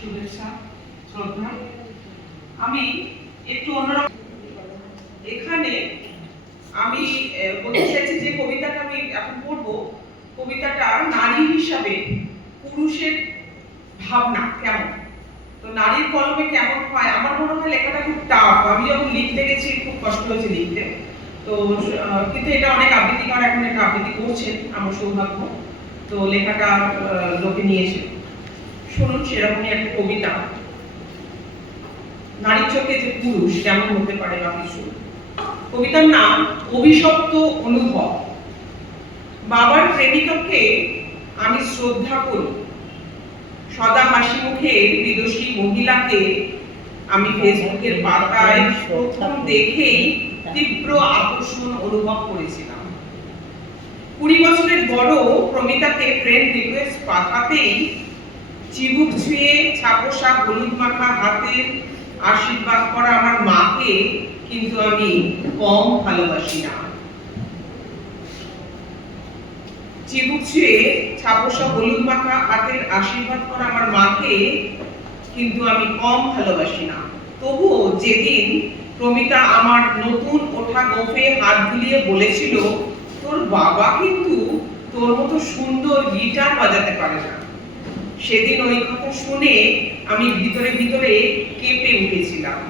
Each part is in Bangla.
শুভেচ্ছা শ্রদ্ধা। আমি একটু অন্যরকম এখানে আমি বলতে চাইছি যে কবিতাটা আমি এখন পড়ব, কবিতাটা নারী হিসাবে পুরুষের ভাবনা কেমন, তো নারীর কলমে কেমন হয়। আমার মনে হয় লেখাটা খুব টাফ, আমি যখন লিখতে গেছি খুব কষ্ট হয়েছে লিখতে। তো কিন্তু এটা অনেক আবৃত্তিকার এখন এটা আবৃত্তি করছেন, আমার সৌভাগ্য। তো লেখাটা লোকে নিয়েছে, শুনুন সেরকমই একটা কবিতা। নারীর চোখে যে পুরুষ কেমন হতে পারে বা কিছু। কবিতার নাম অভিশপ্ত অনুভব। বাবার প্রেমিকাকে আমি শ্রদ্ধা করি, সদা হাসি মুখের বিদুষী মহিলাকে আমি ফেসবুকের পাতায় প্রথম দেখেই তীব্র আকর্ষণ অনুভব করেছিলাম। 20 বছরের বড় প্রমিতাকে ফ্রেন্ড রিকোয়েস্ট পাঠাতেই চিবুক ছুঁয়ে ছাপোষা হলুদ মাখা হাতে আশীর্বাদ করা আমার মাকে কিন্তু আমি কম ভালোবাসি না। চিবুক ছুঁয়ে ছাপোষা হলুদ মাখা হাতের আশীর্বাদ করা আমার মাকে কিন্তু আমি কম ভালোবাসি না। তবুও যেদিন প্রমিতা আমার নতুন ওঠা গোফে হাত বুলিয়ে বলেছিল, তোর বাবা কিন্তু তোর মতো সুন্দর গিটার বাজাতে পারে না, সেদিন ওই কথা শুনে আমি ভিতরে ভিতরে কেঁপে উঠেছিলাম।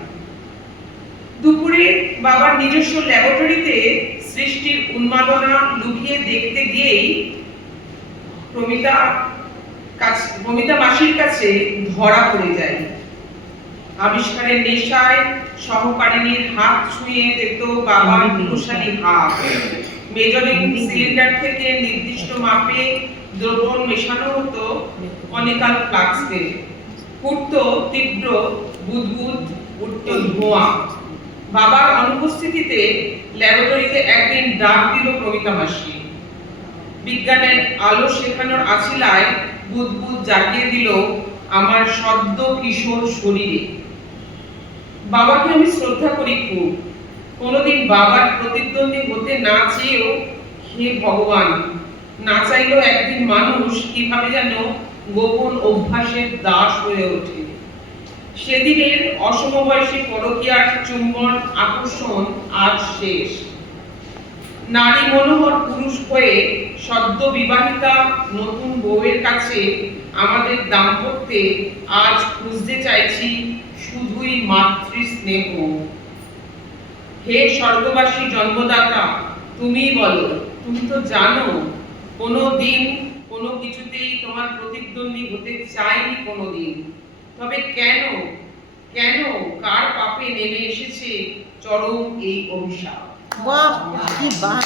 দুপুরে বাবার নিজস্ব ল্যাবরেটরিতে সৃষ্টির উন্মাদনা লুকিয়ে দেখতে গিয়েই প্রমিতা মাসির কাছে ধরা পড়ে যায়। আবিষ্কারের নেশায় সহকারিনীর হাত ছুঁয়ে যেত বাবার বিরুষালী হাত। মেজরিং সিলিন্ডার থেকে নির্দিষ্ট মাপে দ্রবণ মেশানো হতো কনিক্যাল ফ্লাস্কে। ফুটতো তীব্র বুদবুদ, উঠতো ধোঁয়া। বাবার অনুপস্থিতিতে ল্যাবরেটরিতে একদিন ডাক দিল প্রমিতা মাসি। বিজ্ঞানের আলো শেখানোর আছিলায় বুদবুদ জাগিয়ে দিল আমার সদ্য কিশোর শরীরে। বাবাকে আমি শ্রদ্ধা করি খুব, কোনোদিন বাবার প্রতিদ্বন্দ্বী হতে না চেয়েও হে ভগবান, না চাইলেও একদিন মানুষ কিভাবে যেন গোপন অভ্যাসের দাস হয়ে ওঠে। সেদিনের অসমবয়সী পরকীয়ার চুম্বন আকর্ষণ আজ শেষ। নারী মনোহর পুরুষ হয়ে সদ্য বিবাহিতা নতুন বউয়ের কাছে আমাদের দাম্পত্যে আজ খুঁজতে চাইছি শুধুই মাতৃ স্নেহ। হে স্বর্গবাসী জন্মদাতা, তুমি বলো, তুমি তো জানো কোনো দিন কোনো কিছুতেই তোমার প্রতিদ্বন্দ্বী হতে চাইনি কোনোদিন। তবে কেন কেন কার পাপে নেমে এসেছে চরম এই অভিশাপ? वाह, की बात